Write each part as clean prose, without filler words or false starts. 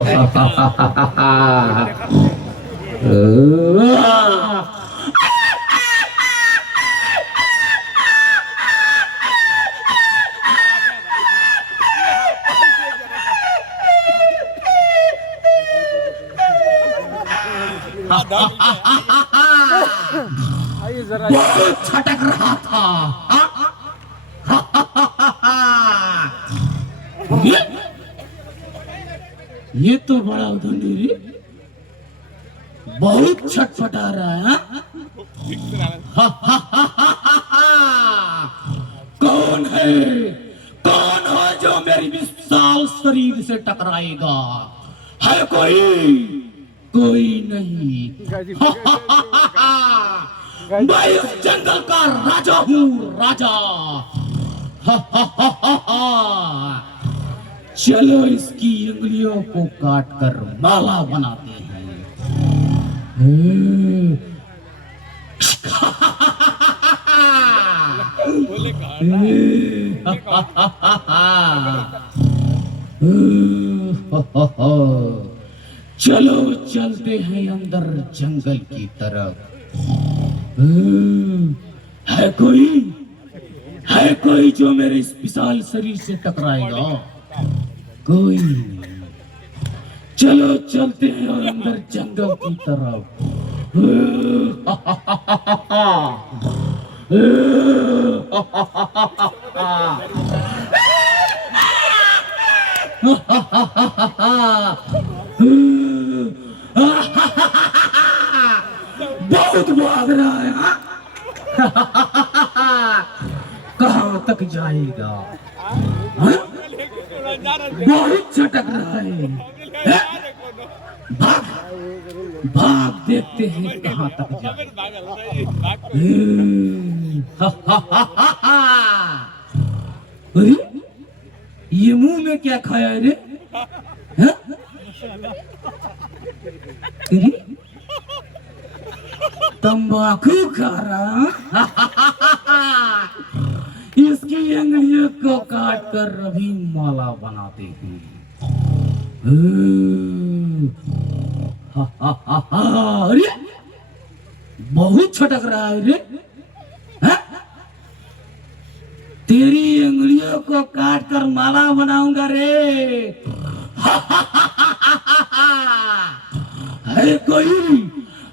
बहुत छटक रहा था। ये तो बड़ा उधंडी रे, बहुत छटपटा रहा है। कौन है, कौन है जो मेरी विशाल शरीर से टकराएगा? है कोई? कोई नहीं। मैं इस जंगल का राजा हूँ, राजा। चलो इसकी उंगलियों को काट कर माला बनाते हैं। चलो चलते हैं अंदर जंगल की तरफ। है कोई, है कोई जो मेरे इस विशाल शरीर से टकराएगा? कोई नहीं। चलो चलते हैं और अंदर जंगल की तरफ। बहुत भाग रहा है। कहाँ तक जाएगा? बहुत छटक रहा है। भाग, भाग, देखते हैं कहाँ तक जाए। अरे ये मुंह में क्या खाया है रे? तंबाकू खा रहा। इसकी उंगलियों को काट कर अभी माला बनाते हैं। अरे बहुत छटक रहा है रे। तेरी उंगलियों को काट कर माला बनाऊंगा रे। है कोई,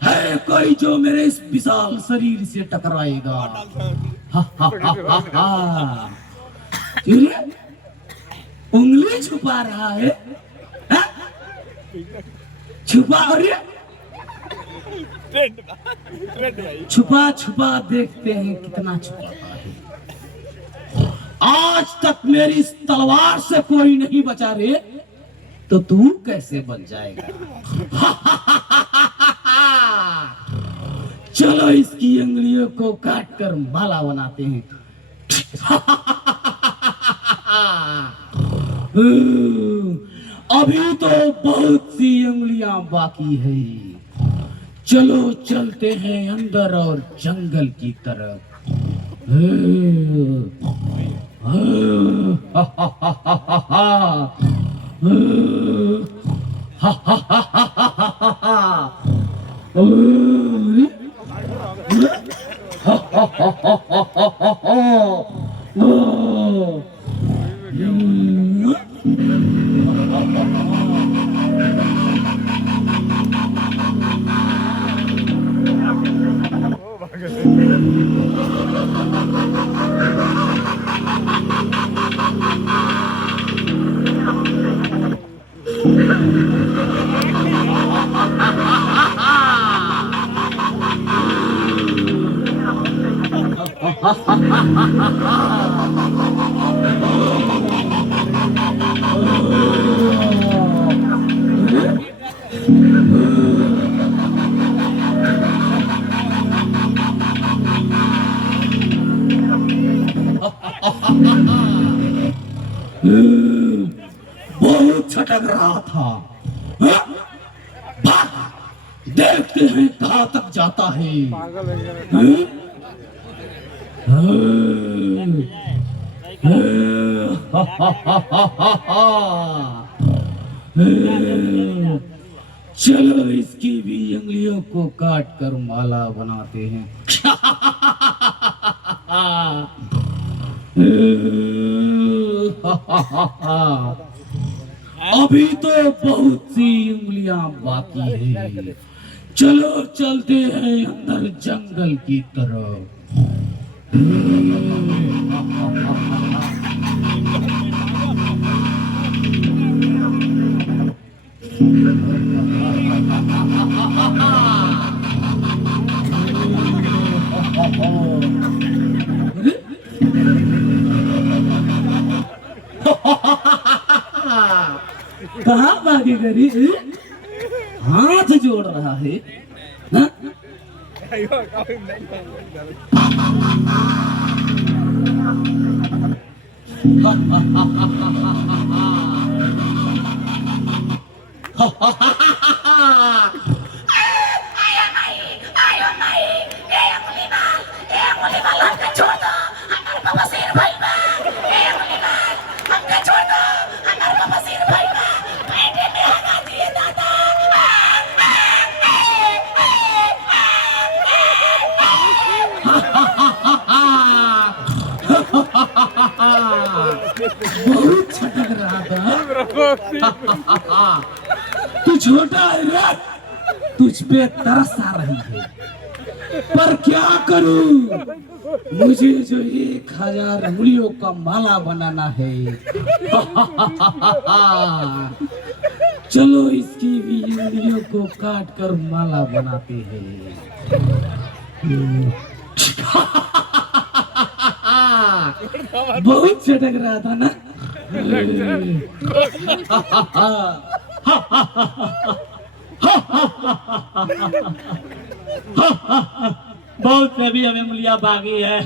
है कोई जो मेरे इस विशाल शरीर से टकराएगा? उंगली छुपा रहा है। छुपा, अरे छुपा छुपा देखते हैं कितना छुपाता है। आज तक मेरी इस तलवार से कोई नहीं बचा रे, तो तू कैसे बच जाएगा? चलो इसकी उंगलियों को काट कर माला बनाते हैं। अभी तो बहुत सी उंगलियां बाकी है। चलो चलते हैं अंदर और जंगल की तरफ। बहुत छटक रहा था। देखते हैं कहाँ तक जाता है। चलो इसकी भी उंगलियों को काट कर माला बनाते हैं। अभी तो बहुत सी उंगलियां बाकी है। चलो चलते हैं अंदर जंगल की तरफ। कहाँ भागे गरी? हाथ जोड़ रहा है। हाँ? बहुत छटक रहा था। तू छोटा है रे, तुझ पे तरस आ रही है, पर क्या करूं? मुझे जो 1000 उंगलियों का माला बनाना है। चलो इसकी भी उंगलियों को काट कर माला बनाते हैं। बहुत चटक रहा था ना। बहुत से भी हमें उंगलियां बाकी है।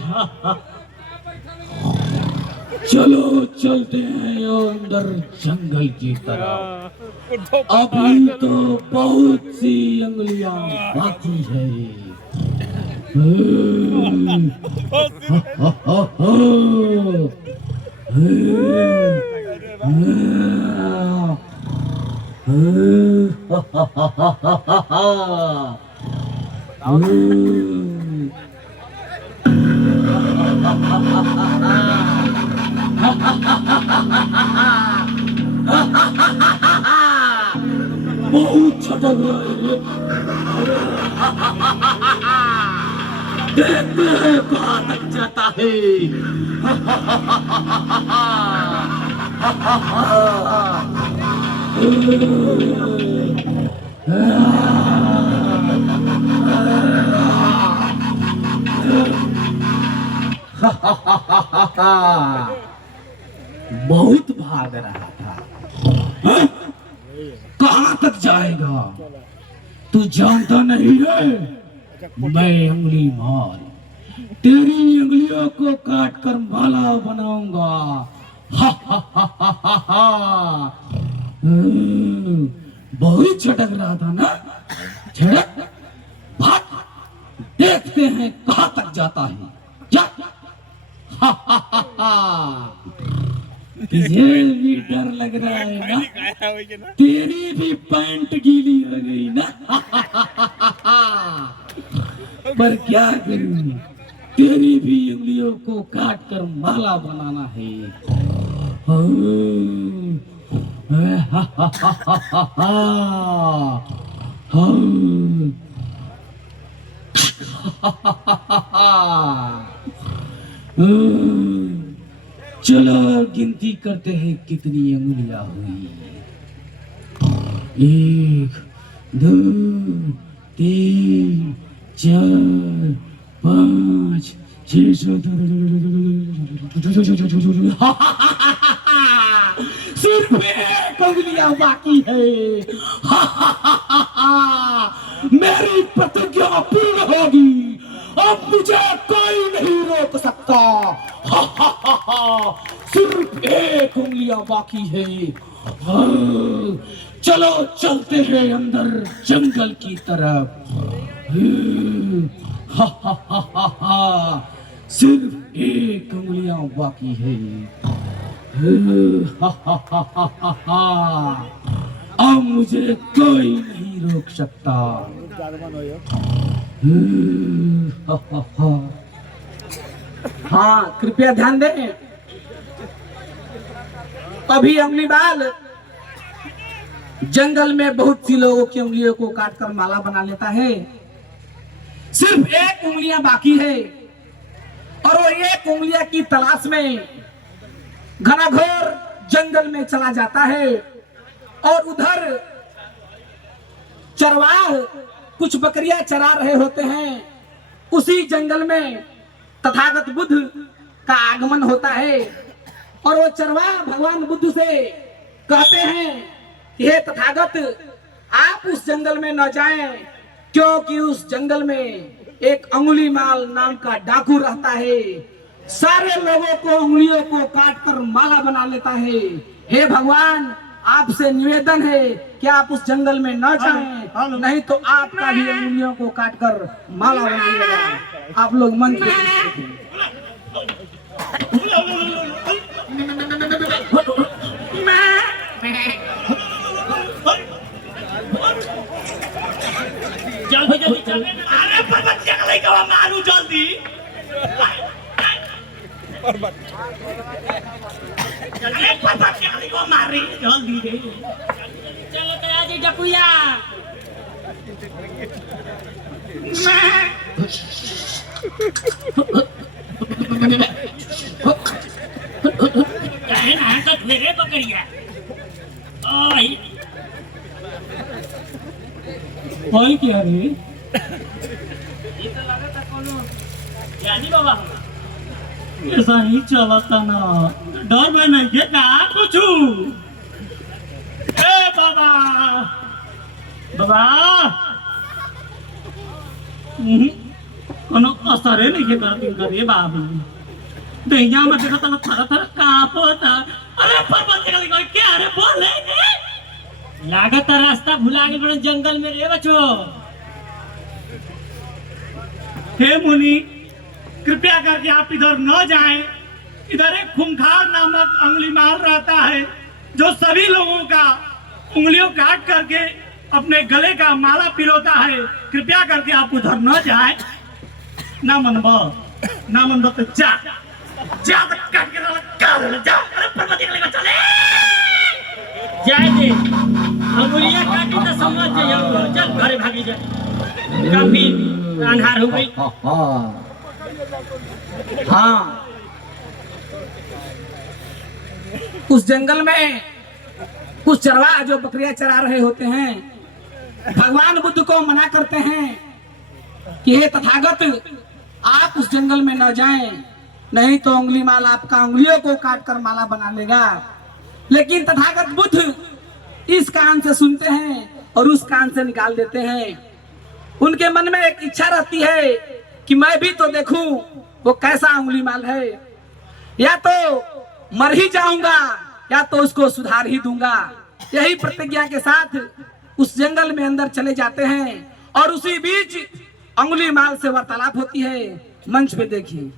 चलो चलते हैं अंदर जंगल की तरफ। अभी तो बहुत सी उंगलियां बाकी है। बहुत छटक रहा है। देखते हैं कहाँ तक जाता है। बहुत भाग रहा था। हाँ? कहाँ तक जाएगा? तू जानता नहीं है, मैं उंगली मार तेरी उंगलियों को काट कर माला बनाऊंगा। बहुत छटक रहा था ना। छटक, भाग, देखते हैं कहाँ तक जाता है। जा। तुझे भी डर लग रहा है ना? तेरी भी पैंट गीली हो गई ना। पर क्या करूं, तेरी भी उंगलियों को काट कर माला बनाना है। चलो गिनती करते हैं कितनी उंगलियां हुई। 1 2 3 4 5 6 सिर्फ 1 उंगलियां बाकी है। मेरी प्रतिज्ञा पूर्ण होगी। अब मुझे कोई नहीं रोक सकता। सिर्फ 1 उंगलियां बाकी है। चलो चलते हैं अंदर जंगल की तरफ। सिर्फ 1 उंगलियां बाकी है। अब मुझे कोई नहीं रोक सकता। हाँ, कृपया ध्यान दें। अभी उंगली बाल जंगल में बहुत सी लोगों की उंगलियों को काटकर माला बना लेता है। सिर्फ एक उंगलियां बाकी है और वो एक उंगलियां की तलाश में घनाघोर जंगल में चला जाता है। और उधर चरवाह कुछ बकरियां चरा रहे होते हैं। उसी जंगल में तथागत बुद्ध का आगमन होता है और वो चरवाह भगवान बुद्ध से कहते हैं कि हे तथागत, आप उस जंगल में न जाएं, क्योंकि उस जंगल में एक अंगुलीमाल नाम का डाकू रहता है। सारे लोगों को उंगलियों को काटकर माला बना लेता है। हे भगवान, आपसे निवेदन है कि आप उस जंगल में न जाएं, नहीं तो आपका भी उंगलियों को काटकर माला बना लेगा। आप लोग मन पे जल्दी जल्दी चल। अरे पर्वत जंगल का मारू जल्दी। अरे पर्वत जंगल को मारी जल्दी दे। चलो तो आज डकुया। चाहे ना तो मेरे पकड़िया। ओए कोई क्या रे? ये तो लगा था कोनो यानी बाबा ऐसा ही चलता ना, डर में नहीं है ना कुछ। ए बाबा बाबा कोनो असर नहीं है करती करे बाबू। दहिया में देखा तो थरा थरा कांपता। अरे पर्वत जंगल को क्या रे बोले लागत रास्ता भुला के बड़े जंगल में रे बच्चो। हे मुनि, कृपया करके आप इधर न जाएं। इधर एक खूंखार नामक अंगुलीमाल रहता है जो सभी लोगों का उंगलियों काट करके अपने गले का माला पिरोता है। कृपया करके आप उधर न जाएं। ना मनबो तो जा तक काट के जा। अरे पर्वत जंगल को चले जाए दे। अंगुलियां काटी तो समझ जाइए। चल घरे भागी जा, काफी अंधार हो गई। हाँ, उस जंगल में कुछ चरवाह जो बकरियां चरा रहे होते हैं भगवान बुद्ध को मना करते हैं कि हे तथागत, आप उस जंगल में न जाएं, नहीं तो उंगली माल आपका उंगलियों को काटकर माला बना लेगा। लेकिन तथागत बुद्ध इस कान से सुनते हैं और उस कान से निकाल देते हैं। उनके मन में एक इच्छा रहती है कि मैं भी तो देखूं वो कैसा उंगली माल है, या तो मर ही जाऊंगा या तो उसको सुधार ही दूंगा। यही प्रतिज्ञा के साथ उस जंगल में अंदर चले जाते हैं और उसी बीच अंगुली माल से वार्तालाप होती है। मंच पे देखिए।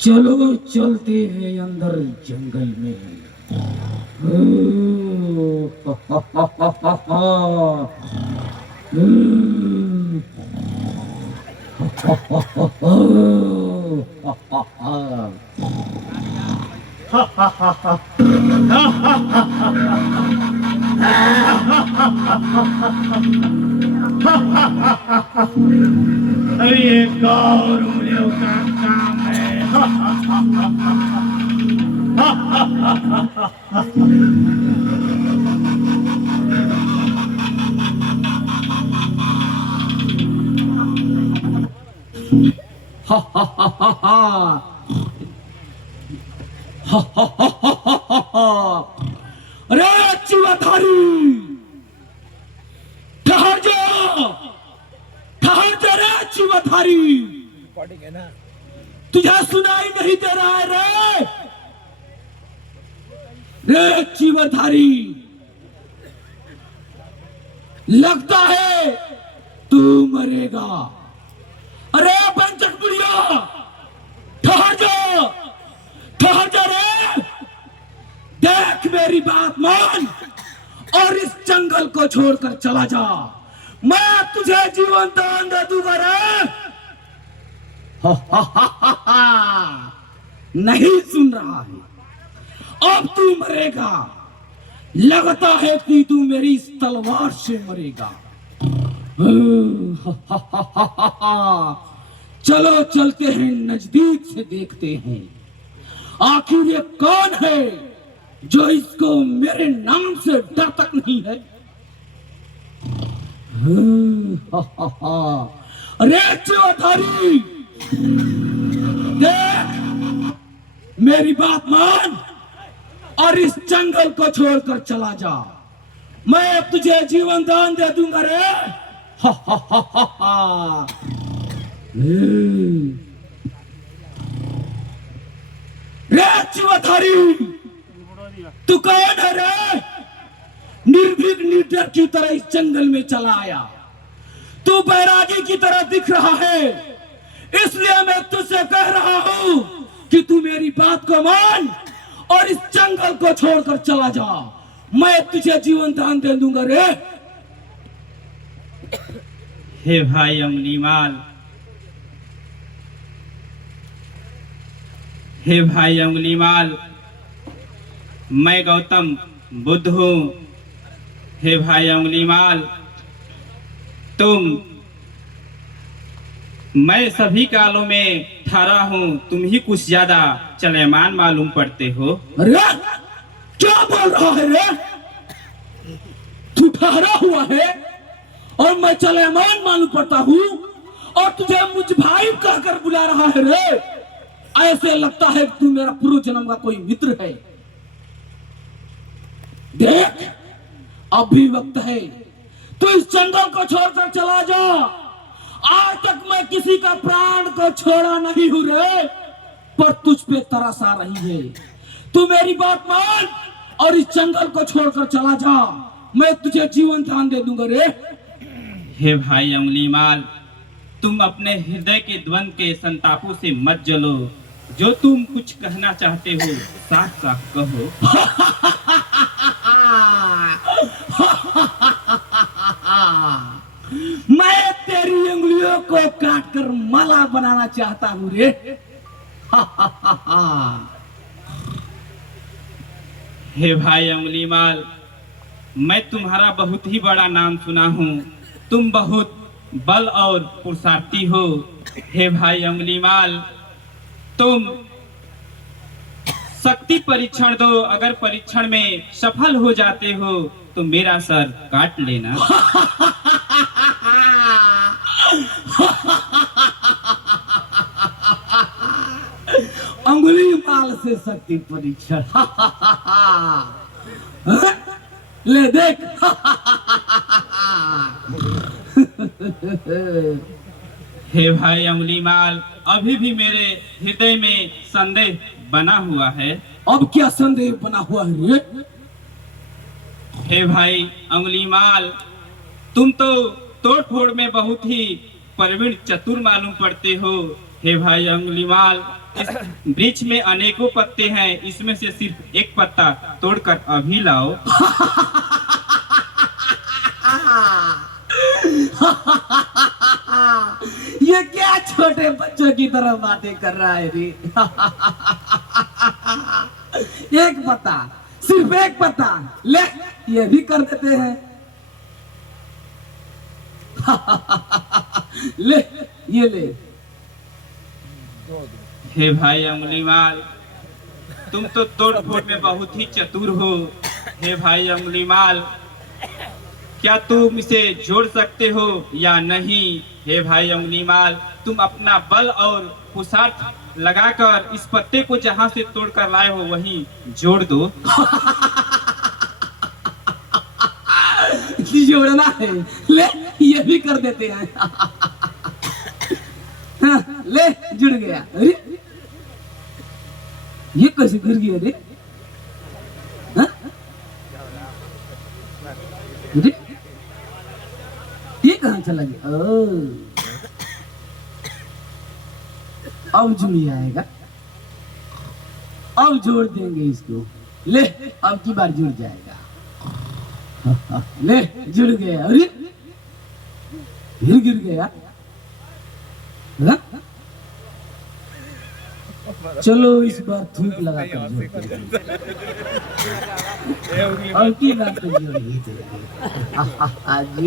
चलो चलते हैं अंदर जंगल में। ये गौर उंगलियों का काम है। अरे चूड़ाधारी, ठहर जा, ठहर जा रे चूड़ाधारी। तुझे सुनाई नहीं दे रहा है रे? रे चीवरधारी, लगता है तू मरेगा। अरे पंचक बुढ़िया, ठहर जा रे। देख मेरी बात मान और इस जंगल को छोड़कर चला जा। मैं तुझे जीवन दान दे दूंगा रे। नहीं सुन रहा है? अब तू मरेगा। लगता है कि तू मेरी इस तलवार से मरेगा। चलो चलते हैं, नजदीक से देखते हैं आखिर ये कौन है जो इसको मेरे नाम से डर तक नहीं है। अरे चौधारी, देख मेरी बात मान और इस जंगल को छोड़कर चला जा। मैं अब तुझे जीवन दान दे दूंगा रे। रे चौधारी, तू कौन है रे? निर्भीक निर्डर की तरह इस जंगल में चला आया। तू बैरागी की तरह दिख रहा है, इसलिए मैं तुझसे कह रहा हूं कि तू मेरी बात को मान और इस जंगल को छोड़कर चला जा। मैं तुझे जीवन दान दे दूंगा रे। हे भाई अंगुलीमाल, हे भाई अंगुलीमाल, मैं गौतम बुद्ध हूँ। हे भाई अंगुलीमाल, मैं सभी कालों में ठहरा हूँ, तुम ही कुछ ज्यादा चलेमान मालूम पड़ते हो। अरे क्या बोल रहा है रे? तू ठहरा हुआ है और मैं चलेमान मालूम पड़ता हूँ और तुझे मुझ भाई कहकर बुला रहा है रे। ऐसे लगता है कि तू मेरा पूर्व जन्म का कोई मित्र है। देख अभी वक्त है, तू इस जंगल को छोड़कर चला जा। आज तक मैं किसी का प्राण को छोड़ा नहीं हूं रे, पर तुझ पे तरस आ रही है। तू मेरी बात मान और इस जंगल को छोड़कर चला जा। मैं तुझे जीवन दान दे दूंगा रे। हे भाई अंगुलीमाल, तुम अपने हृदय के द्वंद के संतापों से मत जलो। जो तुम कुछ कहना चाहते हो साफ साफ कहो। मैं तेरी उंगलियों को काटकर माला बनाना चाहता हूँ रे। हे भाई अंगुलीमाल, मैं तुम्हारा बहुत ही बड़ा नाम सुना हूँ। तुम बहुत बल और पुरुषार्थी हो। हे भाई अंगुलीमाल, तुम शक्ति परीक्षण दो। अगर परीक्षण में सफल हो जाते हो तो मेरा सर काट लेना। अंगुलीमाल से शक्ति परीक्षण। ले देख। हे भाई अंगुलीमाल, अभी भी मेरे हृदय में संदेह बना हुआ है। अब क्या संदेह बना हुआ है रे? हे भाई अंगुलीमाल, तुम तो तोड़ फोड़ में बहुत ही प्रवीण चतुर मालूम पड़ते हो। हे भाई अंगुलीमाल, इस वृक्ष में अनेकों पत्ते हैं, इसमें से सिर्फ एक पत्ता तोड़कर अभी लाओ। ये क्या छोटे बच्चों की तरह बातें कर रहा है रे? एक पत्ता, सिर्फ एक पत्ता ले, ये भी कर देते हैं। ले ये ले। हे भाई अंगुलीमाल, तुम तो तोड़ फोड़ में बहुत ही चतुर हो। हे भाई अंगुलीमाल, क्या तुम इसे जोड़ सकते हो या नहीं? हे भाई अंगुलीमाल, तुम अपना बल और पुरुषार्थ लगाकर इस पत्ते को जहां से तोड़कर लाए हो वहीं जोड़ दो। जोड़ना है, ले ये भी कर देते हैं। ले जुड़ गया। अरे ये कैसे गिर गया रे? अरे, ये कहाँ चला गया? अब जुड़ आएगा, अब जोड़ देंगे इसको। ले, अब की बार जुड़ जाएगा। ले, जुड़ गया। अरे फिर गिर गया। हाँ? चलो इस बार थूक लगा कर जोड़ते हैं। अब की बार तो जोड़ ही देंगे।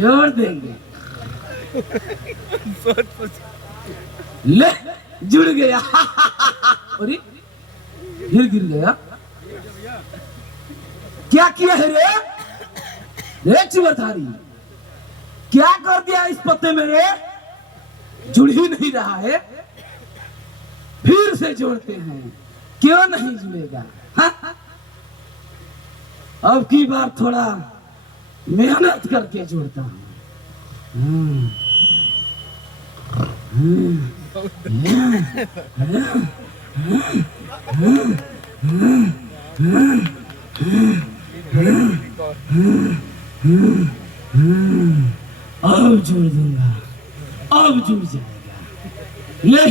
जोड़ देंगे। ले, जुड़ गया। अरे फिर गिर गया। क्या किया है रे? रे चिवरधारी, क्या कर दिया इस पत्ते में रे? जुड़ ही नहीं रहा है। फिर से जोड़ते हैं, क्यों नहीं जुड़ेगा? हाँ? अब की बार थोड़ा मेहनत करके जोड़ता हूं। अब जोड़ दूंगा, अब जुड़ जाएगा। ले,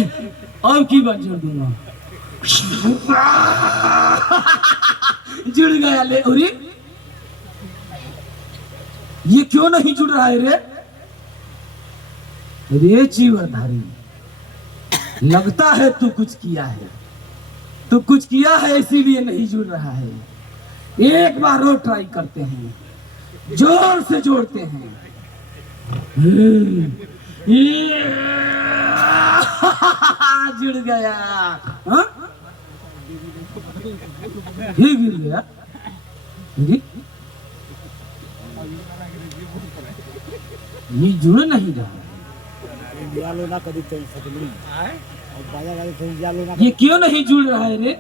अब की बार जोड़ दूंगा। जुड़ गया। ले, अरे ये क्यों नहीं जुड़ रहा है रे? रे चिवरधारी, लगता है तू कुछ किया है, तू कुछ किया है इसीलिए नहीं जुड़ रहा है। एक बार और ट्राई करते हैं, जोर से जोड़ते हैं। जुड़ गया। हाँ? ये गिर गया। ये जुड़ नहीं रहा। ये क्यों नहीं जुड़ रहा है रे?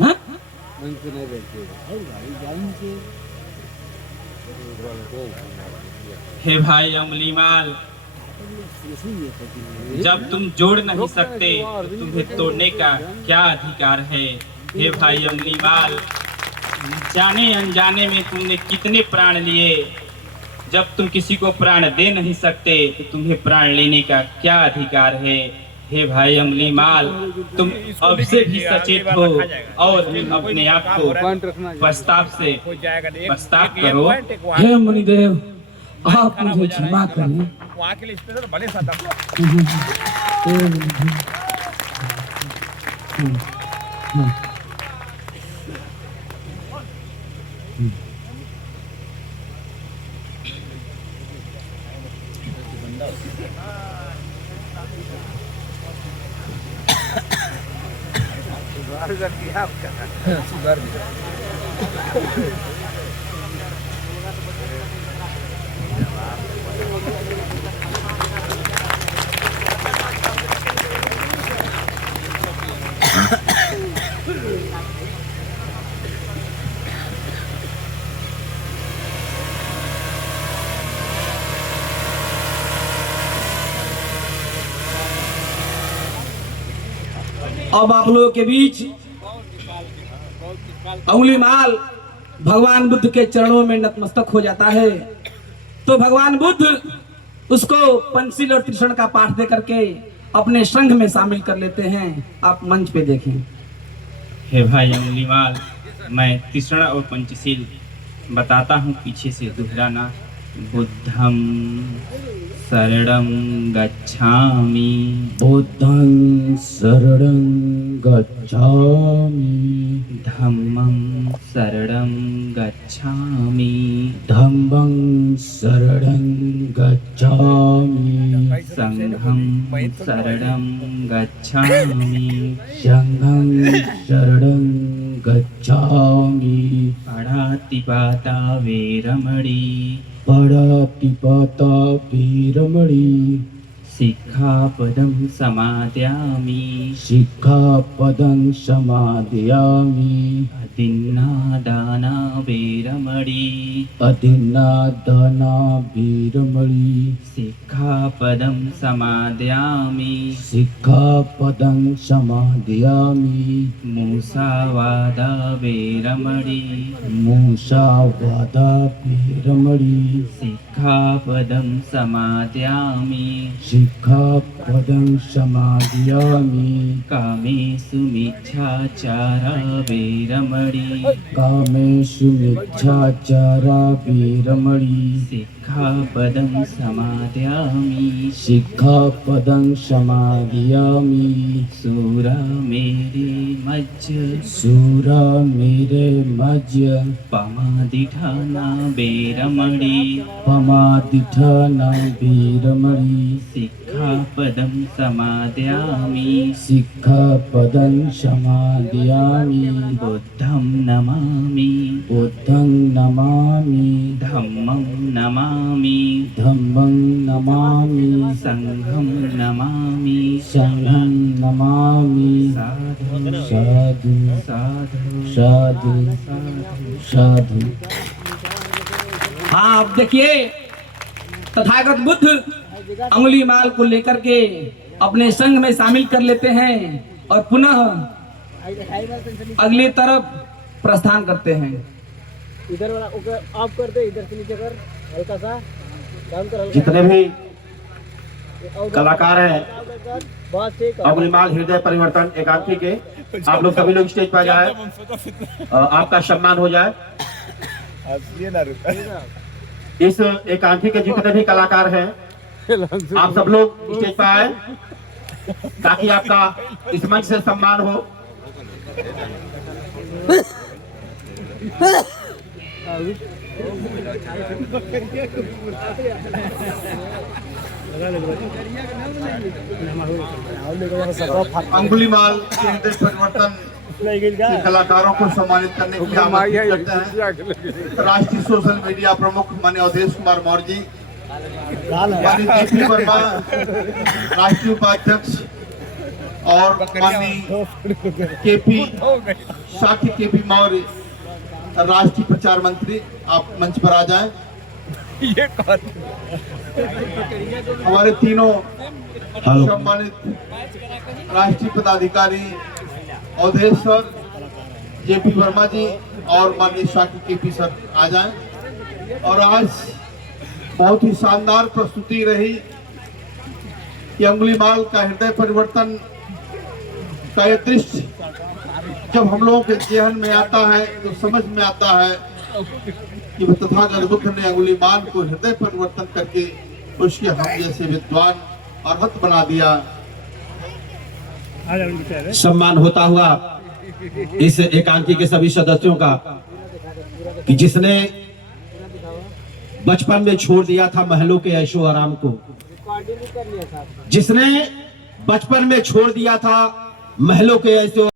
हाँ? हे भाई अंगुलीमाल, जब तुम जोड़ नहीं सकते तो तुम्हें तोड़ने का क्या अधिकार है? हे भाई अंगुलीमाल, जाने अनजाने में तुमने कितने प्राण लिए। जब तुम किसी को प्राण दे नहीं सकते तो तुम्हें प्राण लेने का क्या अधिकार है? हे भाई अंगुलीमाल, तुम अब से भी सचेत हो और अपने आप को पश्चाताप करो। हे मुनिदेव, आप मुझे क्षमा करें। अब आप लोगों के बीच अंगुलीमाल भगवान बुद्ध के चरणों में नतमस्तक हो जाता है। तो भगवान बुद्ध उसको पंचशील और त्रिशरण का पाठ दे करके अपने संघ में शामिल कर लेते हैं। आप मंच पे देखें। हे भाई अंगुलीमाल, मैं त्रिशरण और पंचशील बताता हूँ, पीछे से दोहराना। बुद्धं शरणं गच्छामि, बुद्धं शरणं गच्छामि, धम्मं शरणं गच्छामि, धम्मं शरणं गच्छामि, संघं शरणं गच्छामि, संघं शरणं गच्छामि, पाणातिपाता वेरमणि, पाणातिपाता वेरमणि, सिक्खापदं समादयामि सिक्खापदं समादयामि अतिन्नादाना वेरमणि अतिन्नादाना वीरमणि सिक्खापदं समादयामि सिक्खापदं समादयामि मुसावादा वेरमणि मुसावादा वीरमणि सिक्खापदं समादयामि सिक्खापदं समादयामि कामेषु मिच्छाचारा वेरमणि कामेषु मिच्छाचारा वीरमणि सिक्खापदं समादयामि सिक्खापदं समादयामि सूरा मेरे मज्ज सूरा मेरे मज्ज पमादिठाना वेरमणि पमादिठाना वीरमणि सिक्खापदं समादयामि सिक्खापदं समादयामि बुद्धं नमामि बुद्धं नमामि धम्मं नमामि धम्मं नमामि संघं नमामि संघं नमामि साधु साधु साधु साधु साधु। हाँ अब देखिए तथागत बुद्ध अंगुली माल को लेकर के अपने संघ में शामिल कर लेते हैं और पुनः अगली तरफ प्रस्थान करते हैं। इधर वाला ऑफ कर दे, इधर से नीचे कर, हल्का सा डाउन कर, हल्का जितने भी सा। कलाकार हैं बहुत ठीक है। अंगुलीमाल हृदय परिवर्तन एकांकी के, आप लोग सभी लोग स्टेज पर जाए, आपका सम्मान हो जाए। इस एकांकी के जितने भी कलाकार हैं आप सब लोग स्टेज पर आए ताकि आपका इस मंच से सम्मान हो। अंगुलीमाल के हृदय परिवर्तन के कलाकारों को सम्मानित करने की आमंत्रित करते हैं राष्ट्रीय सोशल मीडिया प्रमुख माननीय अवधेश कुमार मौर्य जी, माननीय जेपी वर्मा राष्ट्रीय उपाध्यक्ष और माननीय केपी मौर्य राष्ट्रीय प्रचार मंत्री, आप मंच पर आ जाएं। हमारे तीनों सम्मानित राष्ट्रीय पदाधिकारी अवधेश सर, जेपी वर्मा जी और माननीय शाकी केपी सर आ जाएं। और आज बहुत ही शानदार प्रस्तुति रही कि अंगुलीमाल का हृदय परिवर्तन का ये दृश्य जब हम लोगों के जेहन में आता है तो समझ में आता है कि तथागत बुद्ध ने अंगुलीमाल को हृदय परिवर्तन करके उसके हम जैसे विद्वान और हत बना दिया। सम्मान होता हुआ इस एकांकी के सभी सदस्यों का कि जिसने बचपन में छोड़ दिया था महलों के ऐशो आराम को, जिसने बचपन में छोड़ दिया था महलों के ऐशो